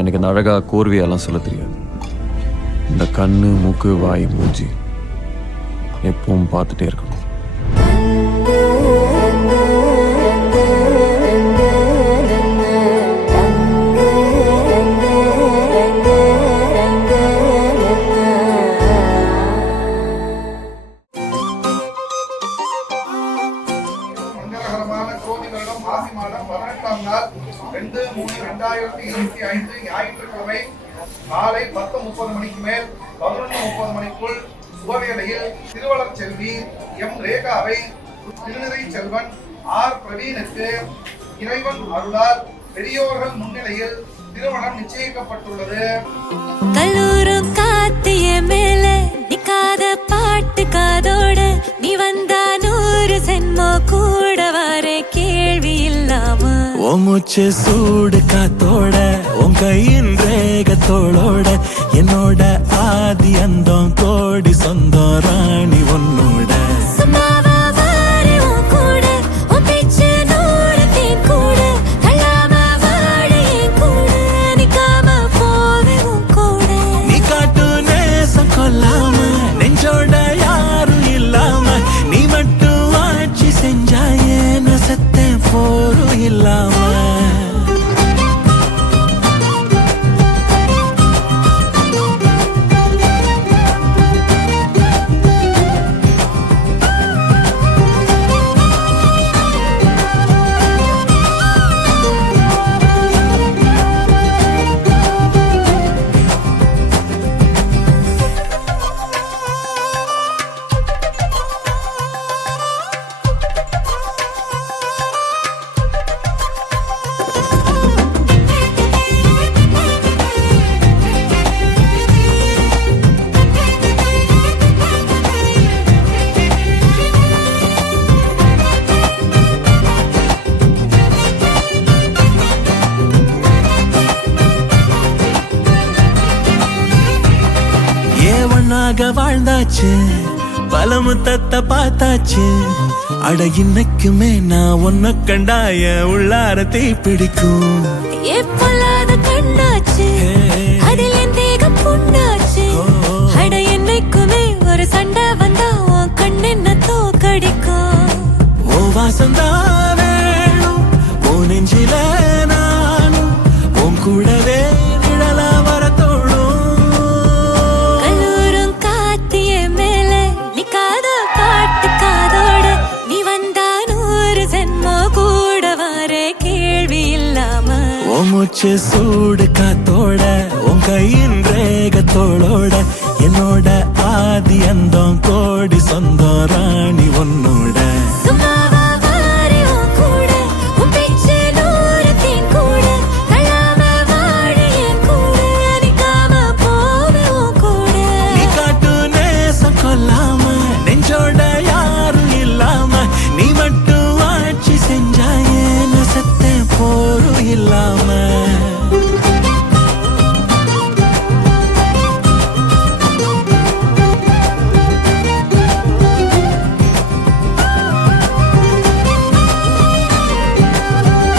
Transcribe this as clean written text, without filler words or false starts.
எனக்கு இந்த அழகா கோர்வையெல்லாம் சொல்ல தெரியாது. இந்த கண்ணு மூக்கு வாய் மூஞ்சி எப்பவும் பார்த்துட்டே இருக்கணும். ஆசி மாதம் 18ஆம் நாள் 2/3/2025 ஞாயிற்றுக்கிழமை காலை 10:30 மணிக்கு மேல் 11:30 மணிக்குள் சுபவேளையில் திருவளர் செல்வி எம் ரேகாவை திருநிறை செல்வன் ஆர் பிரவீனுக்கு இறைவன் அருளால் பெரியோர்கள் முன்னிலையில் திருமணம் நிச்சயிக்கப்பட்டுள்ளது. கல்லூரும் காத்திய மேல நிக்காத பாட்டு காதோட நீ வந்தா 100 சென்மோ கூட வர கேள்வி இல்லாம மூச்சு சூடு காத்தோட உன் கையின் ரேகத்தோளோட என்னோட ஆதி அந்தம் கோடி சொந்தம் ராணி உன்னோட வாழ்ந்தாச்சு பல முத்தத்தை பார்த்தாச்சு. அட இன்னைக்குமே நான் உன்னை கண்டாய உள்ளார தீ பிடிக்கும். எப்பொல்லாத கண்ணாச்சு அதில் என் தேகம் புண்ணாச்சு. அட என்னைக்குமே ஒரு சண்டை வந்தா உன் கண் என்ன தோக்கடிக்கும். ஓ வாசந்தான் வேணும் ஓ நெஞ்சில நானும் உன் கூடவே நிழலா வர தோணும். மூச்சு சூடு காத்தோட உன் கையின் ரேகத்தோளோட என்னோட ஆதி அந்தம் கோடி சொந்தம் ராணி ஒன்னோட